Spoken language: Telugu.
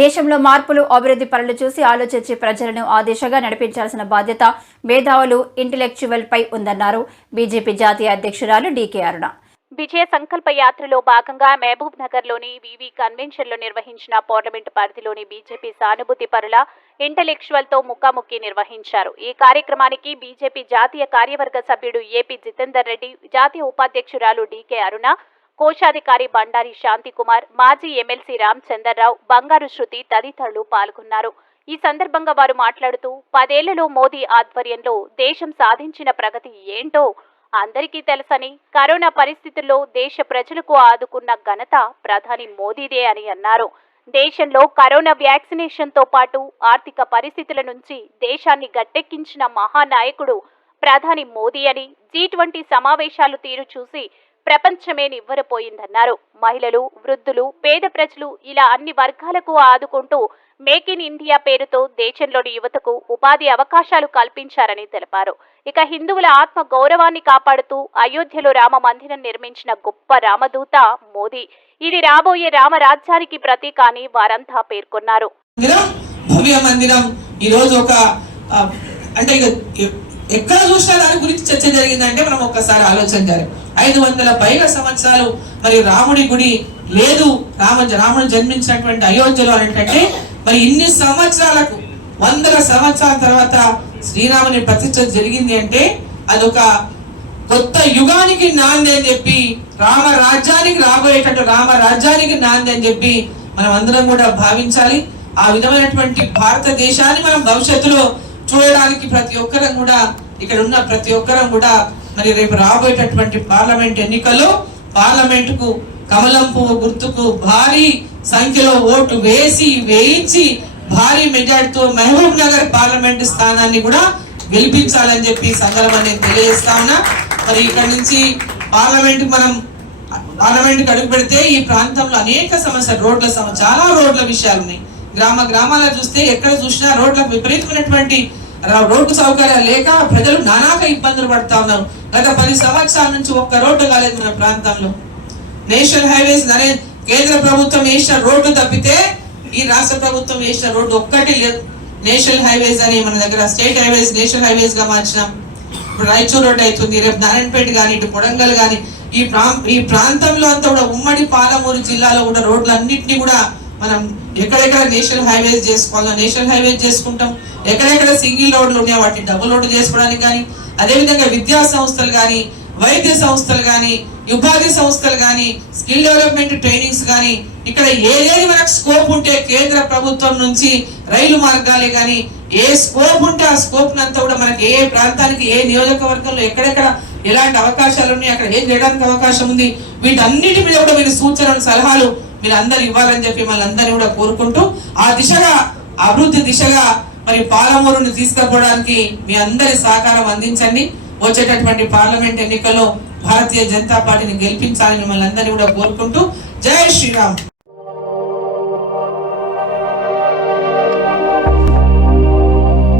దేశంలో మార్పులు అభివృద్ధి పనులు చూసి ఆలోచించి ప్రజలను ఆ దిశగా నడిపించాల్సిన బాధ్యత మేధావులు ఇంటెలెక్చువల్ పై ఉందన్నారు బీజేపీ జాతీయ అధ్యక్షురాలు డీకే అరుణ. విజయ సంకల్ప యాత్రలో భాగంగా మహబూబ్ నగర్ లోని వివి కన్వెన్షన్ లో నిర్వహించిన పార్లమెంటు పరిధిలోని బీజేపీ సానుభూతి పరుల ఇంటెలెక్చువల్ తో ముఖాముఖి నిర్వహించారు. ఈ కార్యక్రమానికి బీజేపీ జాతీయ కార్యవర్గ సభ్యుడు ఏపీ జితేందర్ రెడ్డి, జాతీయ ఉపాధ్యక్షురాలు డీకే అరుణ, కోశాధికారి బండారి శాంతికుమార్, మాజీ ఎమ్మెల్సీ రామచంద్రరావు, బంగారు శృతి తదితరులు పాల్గొన్నారు. ఈ సందర్భంగా వారు మాట్లాడుతూ 10 ఏళ్లలో మోదీ ఆధ్వర్యంలో దేశం సాధించిన ప్రగతి ఏంటో అందరికీ తెలుసని, కరోనా పరిస్థితుల్లో దేశ ప్రజలకు ఆదుకున్న ఘనత ప్రధాని మోదీదే అని అన్నారు. దేశంలో కరోనా వ్యాక్సినేషన్ తో పాటు ఆర్థిక పరిస్థితుల నుంచి దేశాన్ని గట్టెక్కించిన మహానాయకుడు ప్రధాని మోదీ అని, G20 సమావేశాలు తీరు చూసి ప్రపంచమే నివ్వెరపోయిందన్నారు. మహిళలు, వృద్ధులు, పేద ప్రజలు ఇలా అన్ని వర్గాలకు ఆదుకుంటూ మేక్ ఇన్ ఇండియా పేరుతో దేశంలోని యువతకు ఉపాధి అవకాశాలు కల్పించారని తెలిపారు. ఇక హిందువుల ఆత్మ గౌరవాన్ని కాపాడుతూ అయోధ్యలో రామ మందిరం నిర్మించిన గొప్ప రామదూత మోదీ. ఇది రాబోయే రామరాజ్యానికి ప్రతీక అని వారంతా పేర్కొన్నారు. భవ్య మందిరం ఈ రోజు ఒక అంటే ఎక్కడ చూసినా దాని గురించి చర్చ జరిగిందంటే మనం ఒక్కసారి ఆలోచన చేయాలి. 500 పైగా సంవత్సరాలు మరి రాముడి గుడి లేదు, రాముడు జన్మించినటువంటి అయోధ్యలో అనేటంటే మరి ఇన్ని సంవత్సరాలకు 100 సంవత్సరాల తర్వాత శ్రీరాముని ప్రతిష్ఠ జరిగింది అంటే అదొక కొత్త యుగానికి నాంది అని చెప్పి, రామరాజ్యానికి రాబోయేటట్టు రామరాజ్యానికి నాంది అని చెప్పి మనం అందరం కూడా భావించాలి. ఆ విధమైనటువంటి భారతదేశాన్ని మనం భవిష్యత్తులో చూడడానికి ప్రతి ఒక్కరం కూడా, ఇక్కడ ఉన్న ప్రతి ఒక్కరం కూడా మరి రేపు రాబోయేటటువంటి పార్లమెంట్ ఎన్నికల్లో పార్లమెంటుకు కమలం పువ్వు గుర్తుకు భారీ సంఖ్యలో ఓటు వేయించి భారీ మెజార్టీతో మహబూబ్ నగర్ పార్లమెంట్ స్థానాన్ని కూడా గెలిపించాలని చెప్పి సందర్భాన్ని తెలియజేస్తా ఉన్నా. మరి ఇక్కడ నుంచి పార్లమెంట్కి అడుగు పెడితే ఈ ప్రాంతంలో అనేక సమస్యలు, రోడ్ల సమస్య, చాలా రోడ్ల విషయాలు ఉన్నాయి. గ్రామాల్లో చూస్తే ఎక్కడ చూసినా రోడ్లకు విపరీతమైనటువంటి రోడ్డు సౌకర్యాలు లేక ప్రజలు నానాక ఇబ్బందులు పడతా ఉన్నారు. గత 10 సంవత్సరాల నుంచి ఒక్క రోడ్డు కాలేదు మన ప్రాంతంలో. నేషనల్ హైవేస్ కేంద్ర ప్రభుత్వం వేసిన రోడ్డు తప్పితే ఈ రాష్ట్ర ప్రభుత్వం వేసిన రోడ్డు ఒక్కటి లేదు. నేషనల్ హైవేస్ అని మన దగ్గర స్టేట్ హైవేస్ నేషనల్ హైవేస్ గా మార్చినాం. ఇప్పుడు రాయచూర్ రోడ్డు అవుతుంది, రేపు నారాయణపేట కానీ, ఇటు కొడంగల్ కానీ, ఈ ప్రాంతంలో అంతా కూడా ఉమ్మడి పాలమూరు జిల్లాలో కూడా రోడ్లన్నింటినీ కూడా మనం ఎక్కడెక్కడ నేషనల్ హైవేస్ చేసుకోవాలో నేషనల్ హైవేస్ చేసుకుంటాం. ఎక్కడెక్కడ సింగిల్ రోడ్లు ఉన్నాయో వాటిని డబుల్ రోడ్డు చేసుకోవడానికి కానీ, అదేవిధంగా విద్యా సంస్థలు కానీ, వైద్య సంస్థలు కానీ, ఉపాధి సంస్థలు కానీ, స్కిల్ డెవలప్మెంట్ ట్రైనింగ్స్ కానీ, ఇక్కడ ఏదేది మనకు స్కోప్ ఉంటే కేంద్ర ప్రభుత్వం నుంచి రైలు మార్గాలే కానీ ఏ స్కోప్ ఉంటే ఆ స్కోప్ అంతా కూడా మనకి ఏ ప్రాంతానికి ఏ నియోజకవర్గంలో ఎక్కడెక్కడ ఎలాంటి అవకాశాలు ఉన్నాయి, అక్కడ ఏం చేయడానికి అవకాశం ఉంది, వీటన్నిటి మీద కూడా మీరు సూచనలు సలహాలు మీరు అందరు ఇవ్వాలని చెప్పి మళ్ళీ అందరినీ కూడా కోరుకుంటూ ఆ దిశగా అభివృద్ధి దిశగా మరి పాలమూరుని తీసుకుపోవడానికి మీ అందరి సహకారం అందించండి. వచ్చేటటువంటి పార్లమెంట్ ఎన్నికల్లో భారతీయ జనతా పార్టీని గెలిపించాలని మిమ్మల్ని అందరినీ కూడా కోరుకుంటూ జై శ్రీరామ్.